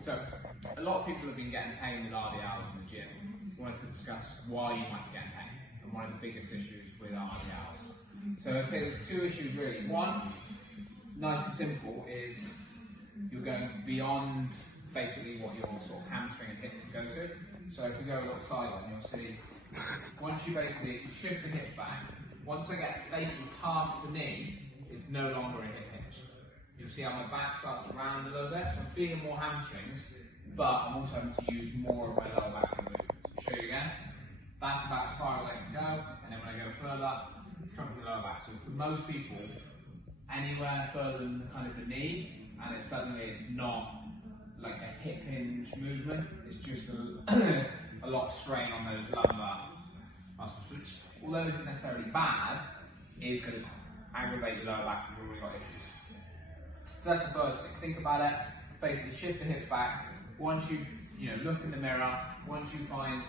So, a lot of people have been getting pain with RDLs in the gym. I wanted to discuss why you might be getting pain and one of the biggest issues with RDLs. So I'd say there's two issues really. One, nice and simple, is you're going beyond basically what your sort of hamstring and hip can go to. So if you go a little side on, you'll see, once you basically shift the hips back, once I get basically past the knee, it's no longer a hip hinge. You'll see how my back starts to round a little bit, so I'm feeling more hamstrings, but I'm also having to use more of my lower back for movement. So I'll show you again. That's about as far as I can go, and then when I go further, it's coming from the lower back. So for most people, anywhere further than kind of the knee, and it suddenly is not like a hip hinge movement, it's just a lot of strain on those lumbar muscles, which, although isn't necessarily bad, is going to aggravate the lower back if you've already got issues. So that's the first thing. Think about it. Basically, shift the hips back. Once you look in the mirror, once you find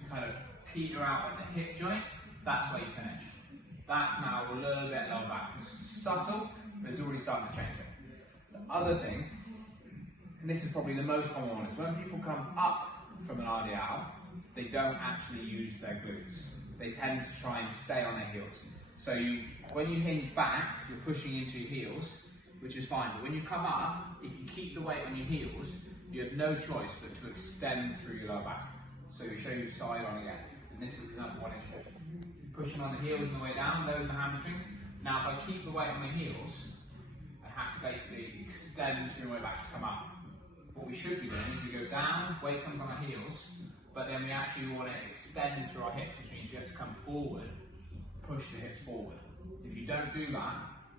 you kind of peter out at the hip joint, that's where you finish. That's now a little bit lower back. It's subtle, but it's already starting to change it. The other thing, and this is probably the most common one, is when people come up from an RDL, they don't actually use their glutes. They tend to try and stay on their heels. So when you hinge back, you're pushing into your heels, which is fine. But when you come up, if you keep the weight on your heels, you have no choice but to extend through your lower back. So you show you side on again. And this is the number one issue. Pushing on the heels on the way down, those are the hamstrings. Now if I keep the weight on my heels, I have to basically extend through my back to come up. What we should be doing is we go down, weight comes on our heels, but then we actually want to extend through our hips, which means you have to come forward, push the hips forward. If you don't do that,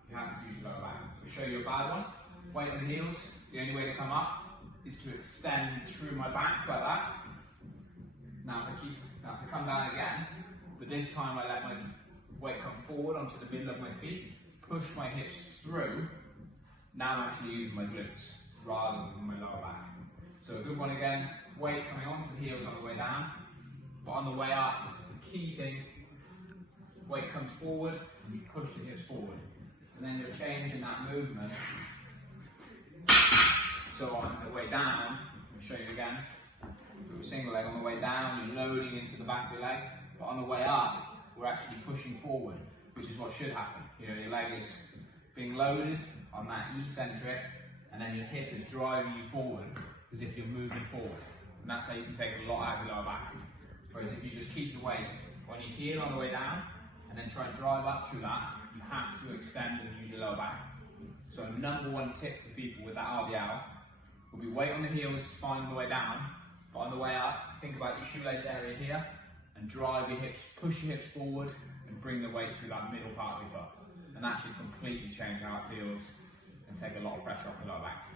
you have to use your lower back. I'll show you a bad one. Weight on the heels, the only way to come up is to extend through my back like that. Now if I come down again, but this time I let my weight come forward onto the middle of my feet, push my hips through, now I'm actually using my glutes rather than my lower back. So a good one again, weight coming onto the heels on the way down, but on the way up, this is the key thing, weight comes forward and you push the hips forward. And then you're changing that movement. So on the way down, I'll show you again, do a single leg on the way down, you're loading into the back of your leg, but on the way up, we're actually pushing forward, which is what should happen. Your leg is being loaded on that eccentric, and then your hip is driving you forward as if you're moving forward. And that's how you can take a lot out of your lower back. Whereas if you just keep the weight on your heel on the way down, and then try and drive up through that, you have to extend and use your lower back. So number one tip for people with that RDL will be weight on the heels, spine on the way down, but on the way up, think about your shoelace area here, and drive your hips, push your hips forward, and bring the weight through that middle part of your foot. And that should completely change how it feels and take a lot of pressure off the lower back.